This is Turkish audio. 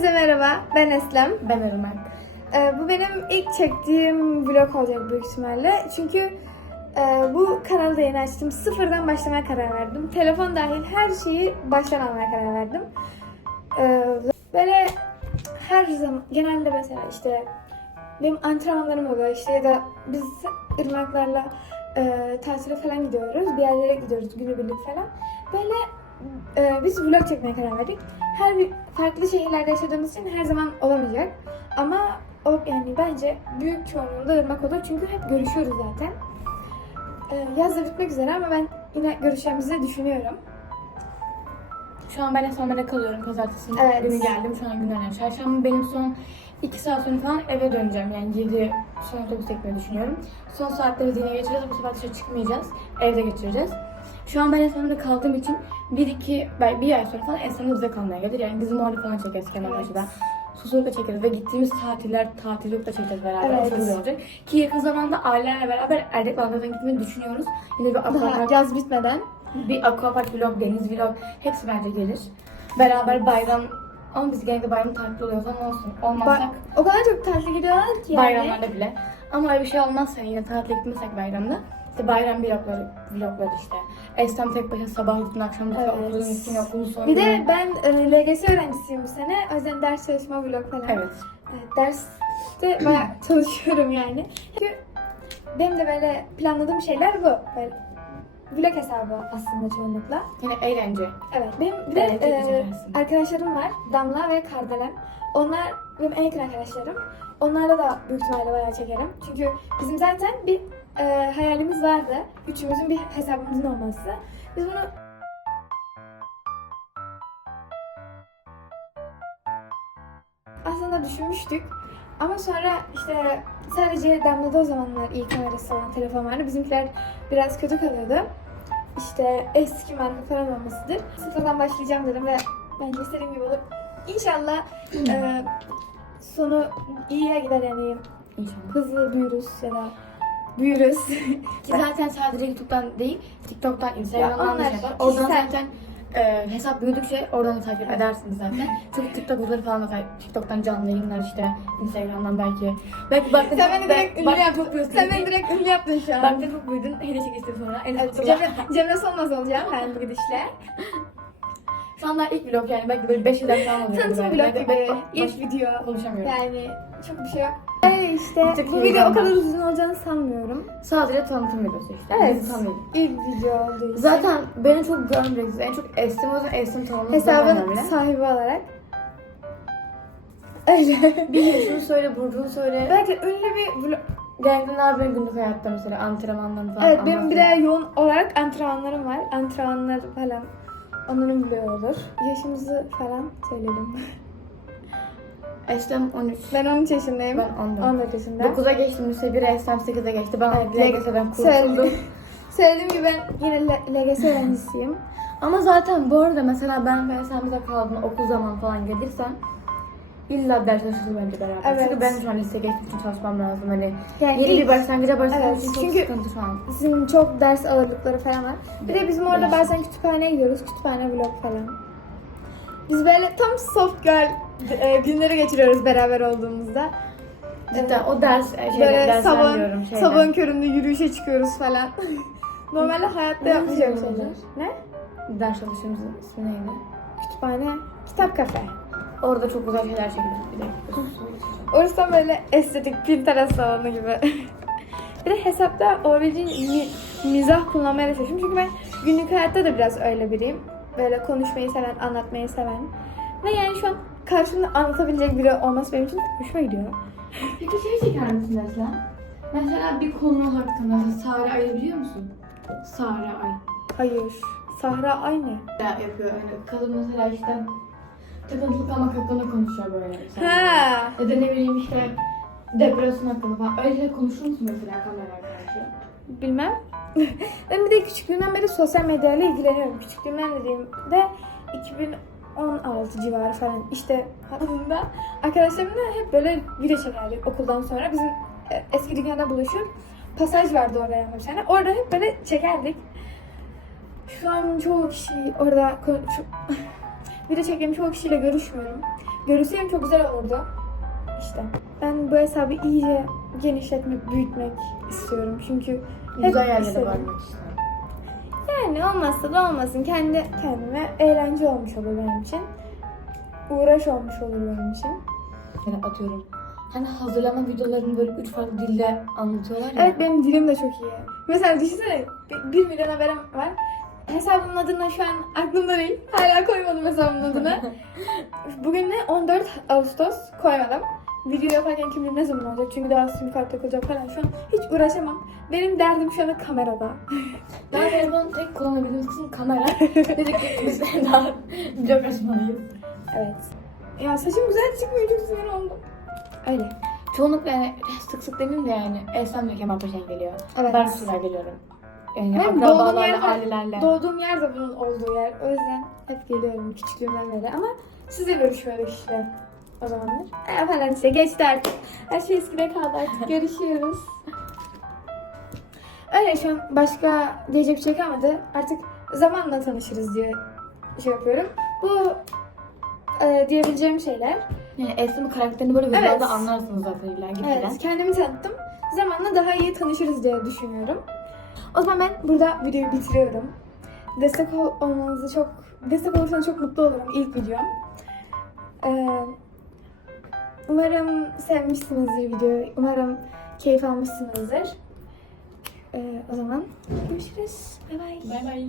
Herkese merhaba, ben Eslem. Ben Irmak. Ee, bu benim ilk çektiğim vlog olacak büyük ihtimalle. Çünkü e, bu kanalı da yeni açtım. Sıfırdan başlamaya karar verdim. Telefon dahil her şeyi baştan almaya karar verdim. Ee, böyle her zaman, genelde mesela işte benim antrenmanlarım oluyor işte ya da biz ırmaklarla e, tatile falan gidiyoruz. Bir yerlere gidiyoruz günübirlik falan. Böyle e, biz vlog çekmeye karar verdik. Her farklı şehirlerde yaşadığımız için her zaman olamayacak. Ama o yani bence büyük çoğunluğunda ırmak olur çünkü hep görüşüyoruz zaten. E, yaz da bitmek üzere ama ben yine görüşeceğimizi düşünüyorum. Şu an ben Esma'da kalıyorum pazartesi Evet. günü geldim. Şu an günlerden çarşamba benim son 2 saat sonra falan eve döneceğim. Yani 7 son otobüs tekmeyi düşünüyorum. Son saatlerimizi yine geçireceğiz. Bu sefer dışarı çıkmayacağız. Evde geçireceğiz. Şu an ben Esma'da kaldığım için 1-2, belki bir ay sonra falan Esma'nın bize kalmaya gelir. Yani bizim orada falan çekeriz kenar Evet. başında. Susurlukla çekeriz ve gittiğimiz tatiller, tatillikle çekeceğiz beraber. Evet. Çok olacak. Ki yakın zamanda ailelerle beraber Erdek Bağlar'dan gitmeyi düşünüyoruz. Yine bir akvapark yaz bitmeden. bir aquapark vlog, deniz vlog hepsi bence gelir. Beraber bayram ama biz genelde bayram tatil oluyoruz ama olsun. Olmazsak Ba- o kadar çok tatil gidiyorlar ki yani. bayramlarda bile. Ama öyle bir şey olmazsa yine tatile gitmesek bayramda. İşte bayram vlogları, vlogları işte. Esnem tek başına sabah gittin, akşam Evet. okulun gittin, okulun sonu. Bir de ben e, LGS öğrencisiyim bu sene. O yüzden ders çalışma vlog falan. Evet. Evet, derste bayağı çalışıyorum yani. Çünkü benim de böyle planladığım şeyler bu. Böyle vlog hesabı aslında çoğunlukla. Yine eğlence. Evet. Benim bir de e, arkadaşlarım var. Damla ve Kardelen. Onlar benim en yakın arkadaşlarım. Onlarla da büyük ihtimalle bayağı çekerim. Çünkü bizim zaten bir e, hayalimiz vardı. Üçümüzün bir hesabımızın olması. Biz bunu aslında düşünmüştük. Ama sonra işte sadece Damla'da o zamanlar iyi kamerası olan telefon vardı. Bizimkiler biraz kötü kalıyordu. İşte eski marka falan olmasıdır. Sıfırdan başlayacağım dedim ve bence istediğim gibi olur. İnşallah e, sonu iyiye gider yani İnşallah. hızlı büyürüz ya da büyürüz. Ki zaten sadece YouTube'dan değil, TikTok'tan, Instagram'dan onlar da şey yapar. Oradan kişisel. zaten e, hesap büyüdükçe oradan da takip edersiniz zaten. Çünkü TikTok videoları falan da takip TikTok'tan canlı yayınlar işte, Instagram'dan belki. Belki baktın Sen beni direkt ünlü büyüyorsun. Sen beni direkt ünlü yaptın şu an. Baktın çok büyüdün, hele çekiştin sonra. En Evet, evet, Cemre, Cemre Solmaz olacağım ben bu gidişle. Şu anda ilk vlog yani belki böyle 5 yıldan falan oluyor. Tanıtım vlog gibi. İlk video. Konuşamıyorum. Yani çok bir şey yok. Ee, işte tek bu video o kadar uzun olacağını sanmıyorum. Sadece tanıtım videosu işte. Evet. Tanıyın. İlk video olduğu için. Zaten beni çok görmeyeceksiniz. En çok Estem o yüzden Estem tanımını hesabın sahibi olarak. Öyle. Yaşını söyle, burcunu söyle. Belki ünlü bir vlog. Ne yapıyorsun günlük hayatta mesela antrenmandan falan Evet benim bir de yoğun olarak antrenmanlarım var. Antrenmanlar falan. Onların vlogu olur. Yaşımızı falan söyledim. Estem 13. Ben 13 yaşındayım. Ben 14. 14 yaşında. 9'a geçtim lise 1'e Estem 8'e geçti. Ben Evet, LGS'den kurtuldum. Söylediğim gibi ben yine LGS öğrencisiyim. Ama zaten bu arada mesela ben bize kaldığında okul zaman falan gelirsem illa ders çalışırız bence beraber. Evet. Çünkü ben şu an lise geçtiğim için çalışmam lazım. Hani Yani yeni bir ilk- başlangıca başladığım Evet, için çünkü- sıkıntı şu an. Bizim çok ders ağırlıkları falan var. Bir de bizim orada bazen kütüphaneye gidiyoruz. Kütüphane vlog falan. Biz böyle tam soft girl e, günleri geçiriyoruz beraber olduğumuzda. Cidden o ders e, şeyde Böyle dersler sabahın, diyorum şeyde. sabahın köründe yürüyüşe çıkıyoruz falan. Normalde hayatta yapmayacağım şeyler. Ne? Ders çalışmamızın ismi neydi? Kütüphane, kitap kafe. Orada çok güzel şeyler çekilmiş bir de. Orası tam böyle estetik Pinterest salonu gibi. bir de hesapta olabildiğince mi- mizah kullanmaya da çalışıyorum. Çünkü ben günlük hayatta da biraz öyle biriyim. Böyle konuşmayı seven, anlatmayı seven. Ve yani şu an karşımda anlatabilecek biri olması benim için hoşuma gidiyor. Peki şey çeker misin mesela? Mesela bir konu hakkında mesela Sare Ay'ı biliyor musun? Sare Ay. Hayır. Sahra aynı. Ya yapıyor hani kadın mesela işte takıntılı kalmak hakkında konuşuyor böyle. mesela. Ha. Ya da ne bileyim işte depresyon hakkında falan. Öyle şeyler konuşur musun mesela kameraya karşı? Bilmem. ben bir de küçüklüğümden beri sosyal medyayla ilgileniyorum. Küçüklüğümden dediğimde 2016 civarı falan işte aslında arkadaşlarımla hep böyle video çekerdik okuldan sonra. Bizim e, eski dükkanda buluşur. Pasaj vardı orada yani bir tane. Orada hep böyle çekerdik. Şu an çoğu kişi orada video çektiğim çoğu kişiyle görüşmüyorum. görüntüsü hem çok güzel olurdu. İşte ben bu hesabı iyice genişletmek, büyütmek istiyorum. Çünkü hep Güzel yerlere varmak istiyorum. Yani olmazsa da olmasın. Kendi kendime eğlence olmuş olur benim için. Uğraş olmuş olur benim için. Yani atıyorum. Hani hazırlama videolarını böyle üç farklı dilde anlatıyorlar ya. Evet benim dilim de çok iyi. Mesela düşünsene bir- 1 milyon haberim var. Hesabımın adını şu an aklımda değil. Hala koymadım hesabımın adını. Bugün ne? 14 Ağustos koymadım. Video yaparken kim bilir ne zaman olacak. Çünkü daha sim kart takılacak falan. Şu an hiç uğraşamam. Benim derdim şu anda kamerada. Daha telefonu tek kullanabildiğimiz kısım kamera. Dedik ki biz daha video kaçmalıyız. Evet. Ya saçım güzel çıkmıyor. Çok sinir oldum. Öyle. Çoğunlukla yani sık sık demeyeyim de yani Esen ve Kemal Paşa'ya geliyor. Evet. Ben sizler geliyorum. Yani Benim doğduğum yerde, ailelerle. doğduğum yer de bunun olduğu yer. O yüzden hep geliyorum küçüklüğümden beri. Ama sizle görüşmüyorduk işte o zamanlar. E, falan işte geçti artık. Her şey eskide kaldı artık. Görüşüyoruz. Öyle şu an başka diyecek bir şey kalmadı. Artık zamanla tanışırız diye şey yapıyorum. Bu e, diyebileceğim şeyler. Yani Esen'in karakterini böyle Evet. videolarda anlarsınız zaten gitmeden. Evet, kendimi tanıttım. Zamanla daha iyi tanışırız diye düşünüyorum. O zaman ben burada videoyu bitiriyorum. Destek ol- olmanızı çok, destek olursanız çok mutlu olurum ilk videom. Ee, umarım sevmişsinizdir videoyu. Umarım keyif almışsınızdır. Ee, o zaman görüşürüz. Bay bay. Bay bay.